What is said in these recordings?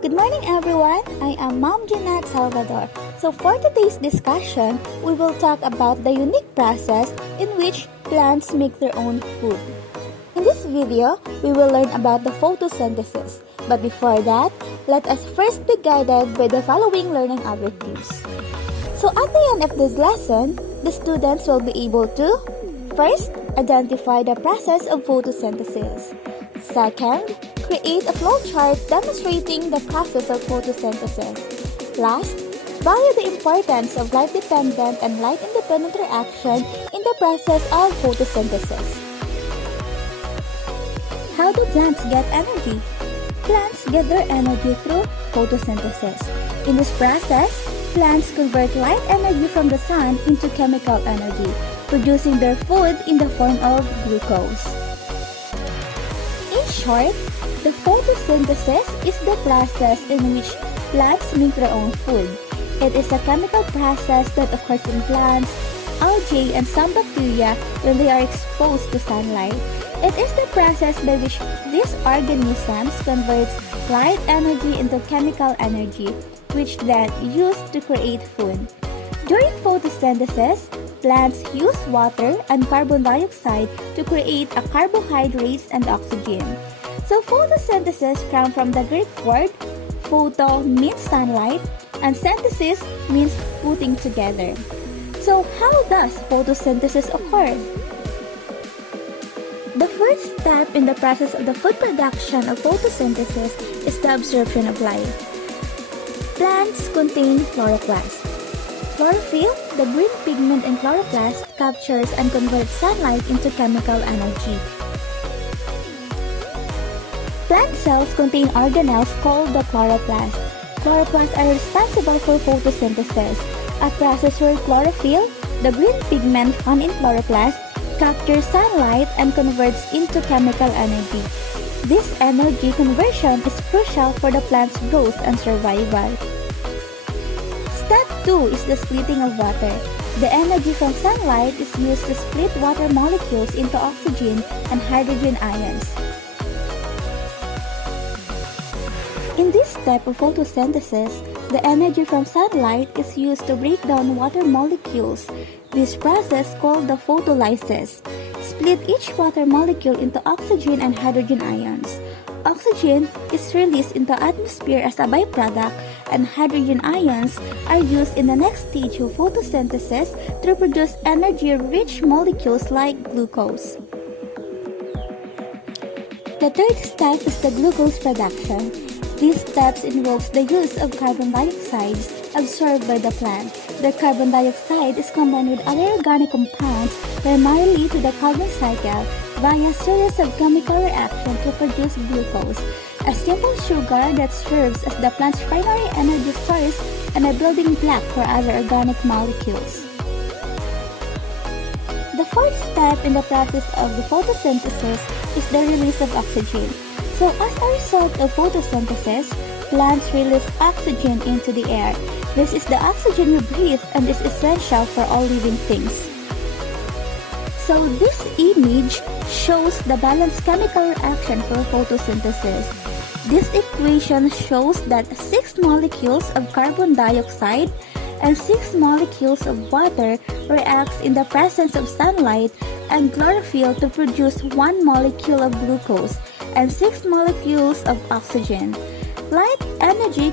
Good morning everyone, I am Mom Jeanette Salvador. So for today's discussion, we will talk about the unique process in which plants make their own food. In this video, we will learn about the photosynthesis. But before that, let us first be guided by the following learning objectives. So at the end of this lesson, the students will be able to first, identify the process of photosynthesis. Second, create a flowchart demonstrating the process of photosynthesis. Last, value the importance of light-dependent and light-independent reaction in the process of photosynthesis. How do plants get energy? Plants get their energy through photosynthesis. In this process, plants convert light energy from the sun into chemical energy, producing their food in the form of glucose. In short, the photosynthesis is the process in which plants make their own food. It is a chemical process that occurs in plants, algae, and some bacteria when they are exposed to sunlight. It is the process by which these organisms converts light energy into chemical energy, which then used to create food. During photosynthesis, plants use water and carbon dioxide to create a carbohydrates and oxygen. So photosynthesis comes from the Greek word photo means sunlight and synthesis means putting together. So how does photosynthesis occur? The first step in the process of the food production of photosynthesis is the absorption of light. Plants contain chloroplast. Chlorophyll, the green pigment in chloroplast, captures and converts sunlight into chemical energy. Plant cells contain organelles called the chloroplast. Chloroplasts are responsible for photosynthesis, a process where chlorophyll, the green pigment found in chloroplast, captures sunlight and converts into chemical energy. This energy conversion is crucial for the plant's growth and survival. Step 2 is the splitting of water. The energy from sunlight is used to split water molecules into oxygen and hydrogen ions. In this step of photosynthesis, the energy from sunlight is used to break down water molecules. This process, called the photolysis, split each water molecule into oxygen and hydrogen ions. Oxygen is released into the atmosphere as a byproduct, and hydrogen ions are used in the next stage of photosynthesis to produce energy-rich molecules like glucose. The third step is the glucose production. These steps involve the use of carbon dioxide absorbed by the plant. The carbon dioxide is combined with other organic compounds primarily to the carbon cycle via a series of chemical reactions to produce glucose, a simple sugar that serves as the plant's primary energy source and a building block for other organic molecules. The fourth step in the process of the photosynthesis is the release of oxygen. So as a result of photosynthesis, plants release oxygen into the air. This is the oxygen we breathe and is essential for all living things. So this image shows the balanced chemical reaction for photosynthesis. This equation shows that 6 molecules of carbon dioxide and 6 molecules of water reacts in the presence of sunlight and chlorophyll to produce 1 molecule of glucose and 6 molecules of oxygen. Light energy.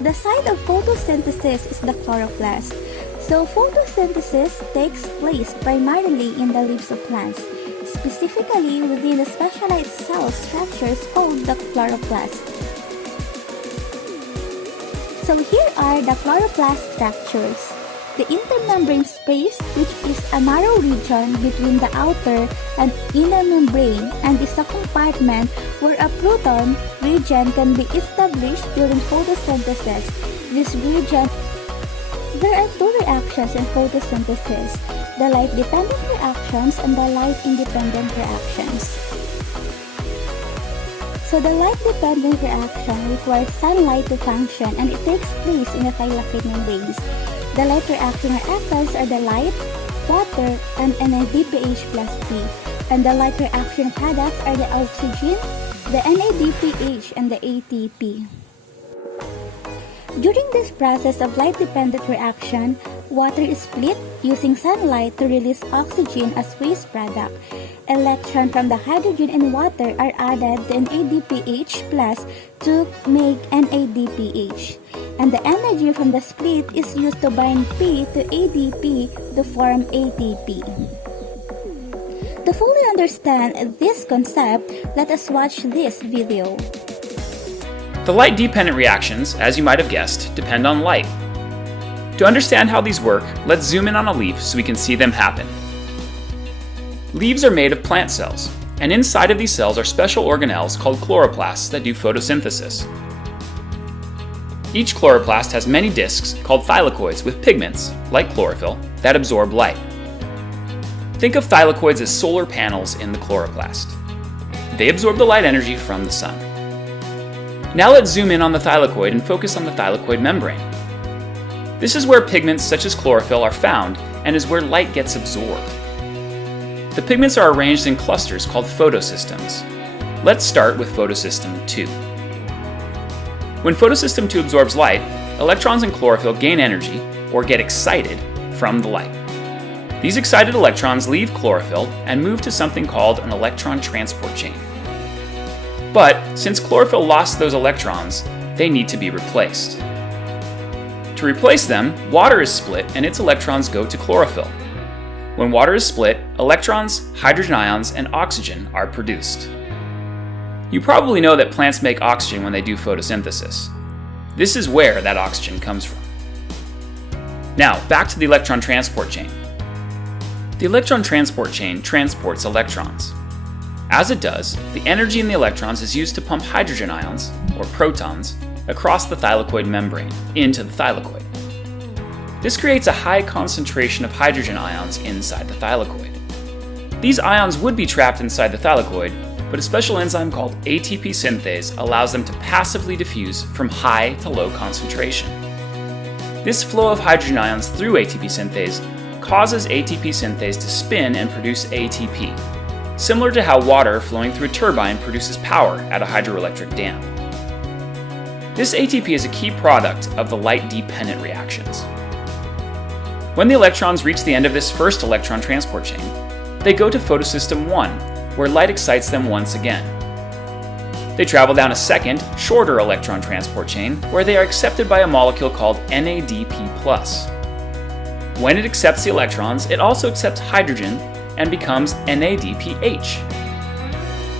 The site of photosynthesis is the chloroplast. So photosynthesis takes place primarily in the leaves of plants, specifically within the specialized cell structures called the chloroplast. So here are the chloroplast structures. The intermembrane space, which is a narrow region between the outer and inner membrane, and is a compartment where a proton region can be established during photosynthesis. This region. There are 2 reactions in photosynthesis, the light-dependent reactions and the light-independent reactions. So the light-dependent reaction requires sunlight to function and it takes place in the thylakoid membranes. The light reaction reactants are the light, water, and NADPH plus P. And the light reaction products are the oxygen, the NADPH and the ATP. During this process of light-dependent reaction, water is split using sunlight to release oxygen as waste product. Electrons from the hydrogen in water are added to NADPH plus to make NADPH. And the energy from the split is used to bind P to ADP to form ATP. To fully understand this concept, let us watch this video. The light-dependent reactions, as you might have guessed, depend on light. To understand how these work, let's zoom in on a leaf so we can see them happen. Leaves are made of plant cells, and inside of these cells are special organelles called chloroplasts that do photosynthesis. Each chloroplast has many discs called thylakoids with pigments, like chlorophyll, that absorb light. Think of thylakoids as solar panels in the chloroplast. They absorb the light energy from the sun. Now let's zoom in on the thylakoid and focus on the thylakoid membrane. This is where pigments such as chlorophyll are found and is where light gets absorbed. The pigments are arranged in clusters called photosystems. Let's start with photosystem 2. When photosystem 2 absorbs light, electrons in chlorophyll gain energy, or get excited, from the light. These excited electrons leave chlorophyll and move to something called an electron transport chain. But since chlorophyll lost those electrons, they need to be replaced. To replace them, water is split and its electrons go to chlorophyll. When water is split, electrons, hydrogen ions, and oxygen are produced. You probably know that plants make oxygen when they do photosynthesis. This is where that oxygen comes from. Now, back to the electron transport chain. The electron transport chain transports electrons. As it does, the energy in the electrons is used to pump hydrogen ions, or protons, across the thylakoid membrane into the thylakoid. This creates a high concentration of hydrogen ions inside the thylakoid. These ions would be trapped inside the thylakoid, but a special enzyme called ATP synthase allows them to passively diffuse from high to low concentration. This flow of hydrogen ions through ATP synthase causes ATP synthase to spin and produce ATP, similar to how water flowing through a turbine produces power at a hydroelectric dam. This ATP is a key product of the light-dependent reactions. When the electrons reach the end of this first electron transport chain, they go to photosystem 1, where light excites them once again. They travel down a second, shorter electron transport chain, where they are accepted by a molecule called NADP+. When it accepts the electrons, it also accepts hydrogen and becomes NADPH.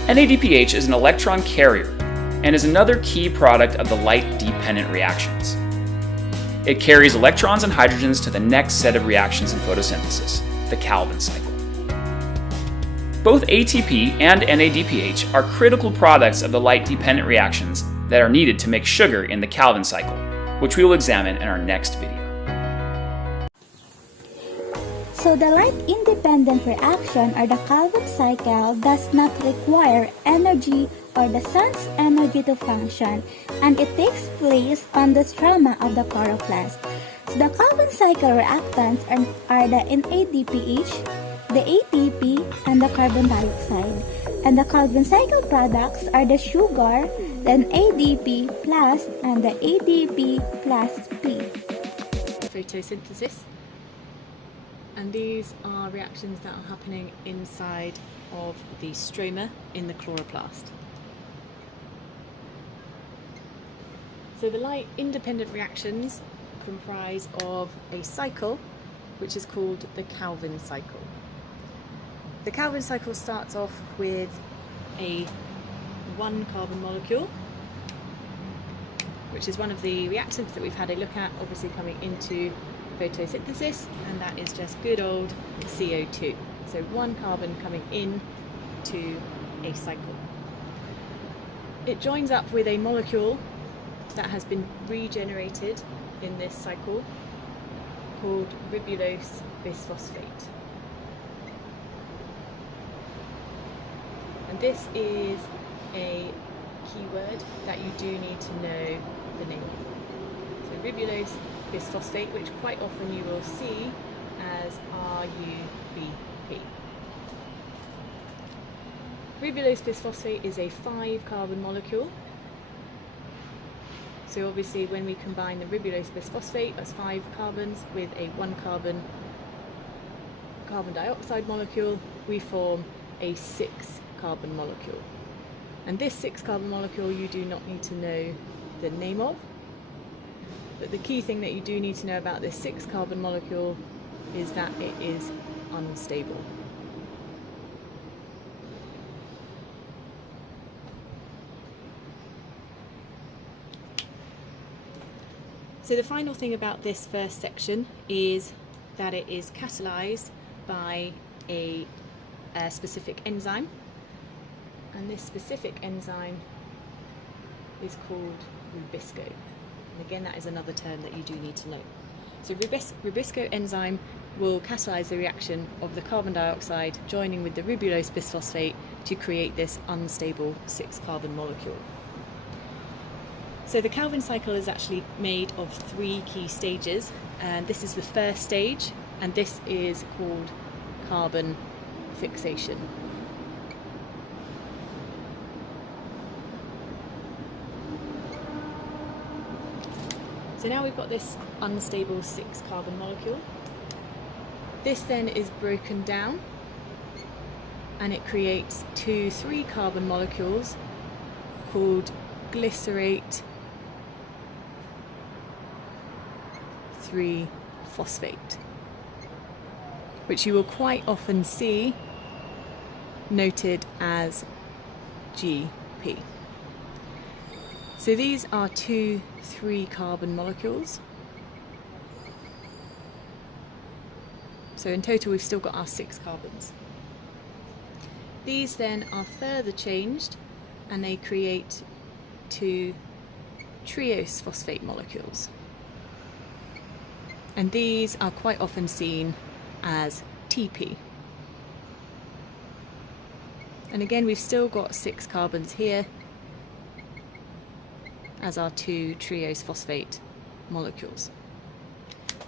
NADPH is an electron carrier and is another key product of the light-dependent reactions. It carries electrons and hydrogens to the next set of reactions in photosynthesis, the Calvin cycle. Both ATP and NADPH are critical products of the light-dependent reactions that are needed to make sugar in the Calvin cycle, which we will examine in our next video. So the light-independent reaction or the Calvin cycle does not require energy or the sun's energy to function, and it takes place on the stroma of the chloroplast. So the Calvin cycle reactants are the NADPH, the ATP, and the carbon dioxide. And the Calvin cycle products are the sugar, the NADP+, and the ADP plus P. Photosynthesis. And these are reactions that are happening inside of the stroma in the chloroplast. So the light-independent reactions comprise of a cycle which is called the Calvin cycle. The Calvin cycle starts off with a 1 carbon molecule, which is one of the reactants that we've had a look at, obviously coming into photosynthesis, and that is just good old CO2. So 1 carbon coming in to a cycle. It joins up with a molecule that has been regenerated in this cycle called ribulose bisphosphate. And this is a keyword that you do need to know the name. So ribulose bisphosphate, which quite often you will see as RUBP. Ribulose bisphosphate is a 5-carbon molecule. So obviously when we combine the ribulose bisphosphate as 5 carbons with a 1-carbon carbon dioxide molecule, we form a 6-carbon molecule. And this 6-carbon molecule you do not need to know the name of, but the key thing that you do need to know about this 6-carbon molecule is that it is unstable. So the final thing about this first section is that it is catalyzed by a specific enzyme, and this specific enzyme is called rubisco. And again, that is another term that you do need to know. So rubisco enzyme will catalyze the reaction of the carbon dioxide joining with the ribulose bisphosphate to create this unstable 6-carbon molecule. So the Calvin cycle is actually made of 3 key stages, and this is the first stage, and this is called carbon fixation. So now we've got this unstable 6-carbon molecule. This then is broken down and it creates 2 3-carbon molecules called glycerate 3-phosphate, which you will quite often see noted as GP. So these are 2 3-carbon molecules. So in total we've still got our 6 carbons. These then are further changed and they create 2 triose phosphate molecules. And these are quite often seen as TP. And again, we've still got 6 carbons here as our 2 triose phosphate molecules.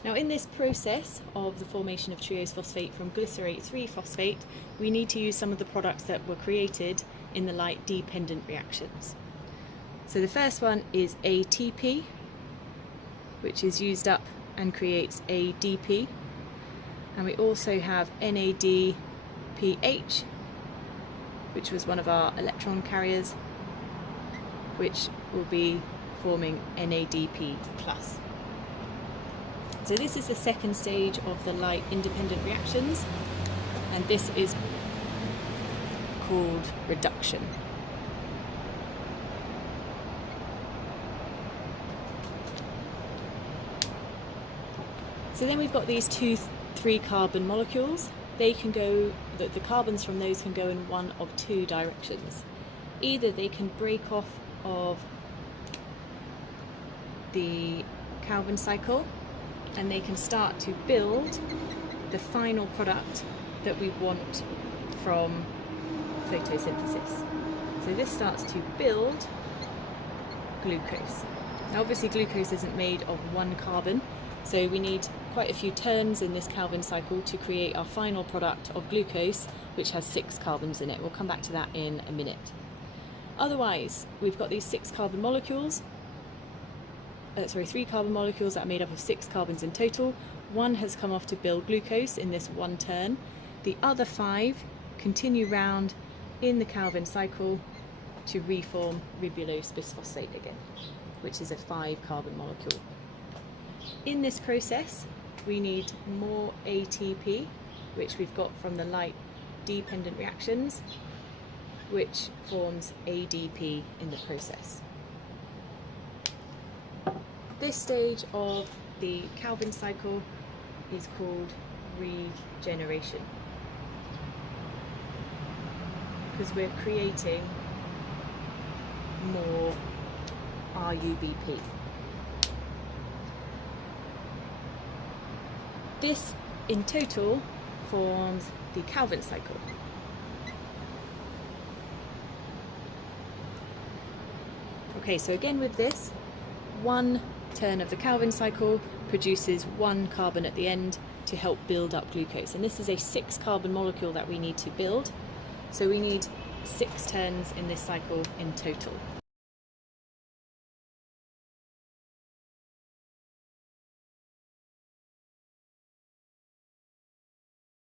Now in this process of the formation of triose phosphate from glycerate 3-phosphate, we need to use some of the products that were created in the light-dependent reactions. So the first one is ATP, which is used up and creates ADP. And we also have NADPH, which was one of our electron carriers, which will be forming NADP+. So this is the second stage of the light independent reactions, and this is called reduction. So then we've got these 2 3-carbon molecules. They can go, the carbons from those can go in one of 2 directions. Either they can break off of the Calvin cycle and they can start to build the final product that we want from photosynthesis. So this starts to build glucose. Now obviously glucose isn't made of 1 carbon, so we need quite a few turns in this Calvin cycle to create our final product of glucose, which has 6 carbons in it. We'll come back to that in a minute. Otherwise, we've got these 3 carbon molecules that are made up of 6 carbons in total. 1 has come off to build glucose in this 1 turn. The other 5 continue round in the Calvin cycle to reform ribulose bisphosphate again, which is a 5 carbon molecule. In this process, we need more ATP, which we've got from the light dependent reactions, which forms ADP in the process. This stage of the Calvin cycle is called regeneration, because we're creating more RUBP. This in total forms the Calvin cycle. Okay, so again with this, 1 turn of the Calvin cycle produces 1 carbon at the end to help build up glucose. And this is a 6 carbon molecule that we need to build. So we need 6 turns in this cycle in total.